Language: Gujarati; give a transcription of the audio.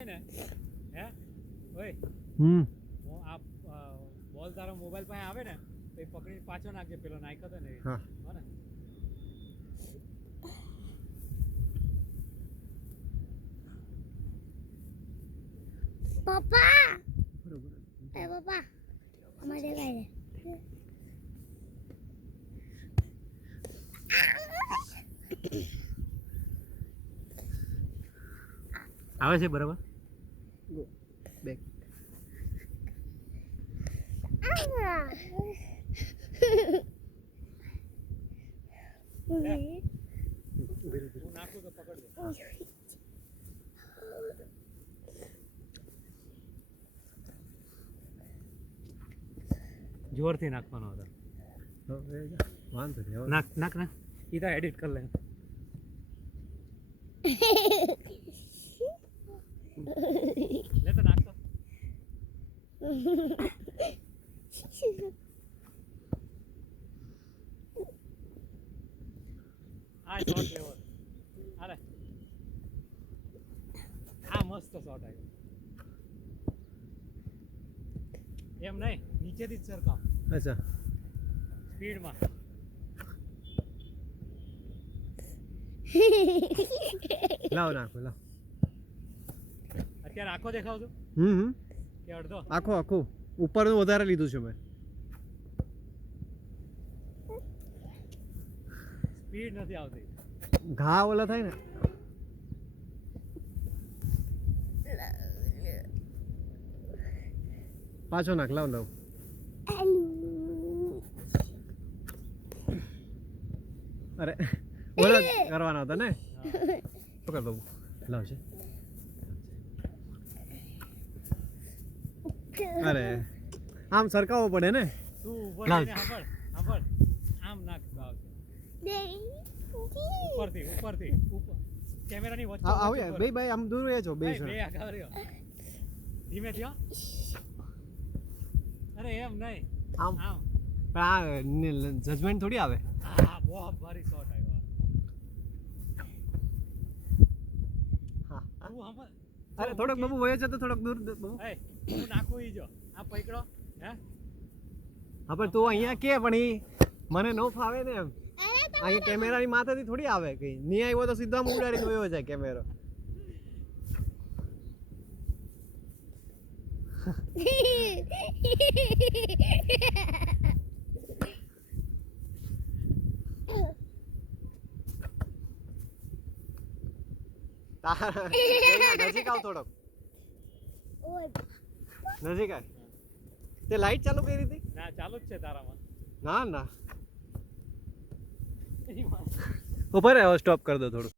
ને હે ઓય હું આ બોલ તારો મોબાઈલ પાસે આવે ને તો એ પકડીને પાછો નાખજે પેલો નાખ્યો તો ને હા હો ને પપ્પા એ પપ્પા અમારે ગાય આવે છે બરાબર ગો બેક હું નાખું તો પકડ દે જોરથી નાખવાનો હતો વાંધો નહીં નાખ નાખ નાખ એ તો એડિટ કરી લે લે તો નાખતો આ શોટ લેવો અરે આ મસ્ત શોટ આવ્યો એમ નહીં નીચેથી જ સરકાવ અચ્છા સ્પીડમાં લાવ નાખો લાવ અત્યારે આખો દેખાવ છો કે અડધો આખો આખું ઉપરનું વધારે લીધું છે મેં સ્પીડ નથી આવતી ઘા ઓલા થાય ને પાછો નાખ લાવ લાવ અરે ઓલા કરવાના હતા ને પકડ બાબુ લાવ છે અરે આમ સરકાવવો પડે ને તું ઉપર લાવ. જઈને સાંભળ સાંભળ આમ નાખ તો આવશે ઉપરથી ઉપરથી ઉપર કેમેરાની વચ્ચે આવ વચ્ચે ઉપર. બે ભાઈ આમ દૂર રહે છો બે ભાઈ, જણ બે આગળ રહ્યો ધીમે થયો અરે એમ નહીં આમ આમ પણ આ જજમેન્ટ થોડી આવે આ બહુ ભારી શોટ આવ્યો હા તું સાંભળ અરે થોડોક બાબુ વયો જતો થોડોક દૂર બાબુ એ હું નાખું ઈ જો આ પકડો હે હા પણ તું અહીંયા કે પણ ઈ મને નો ફાવે ને એમ અહીંયા કેમેરાની માથેથી થોડી આવે કઈ નહીં આવ્યો તો સીધો આમ ઉડાડીને વયો જાય કેમેરો નજીક આવ થોડોક નજીક આવ તે લાઈટ ચાલુ કરી હતી ના ચાલુ જ છે તારામાં ના ના ઉપર સ્ટોપ કરી દો થોડું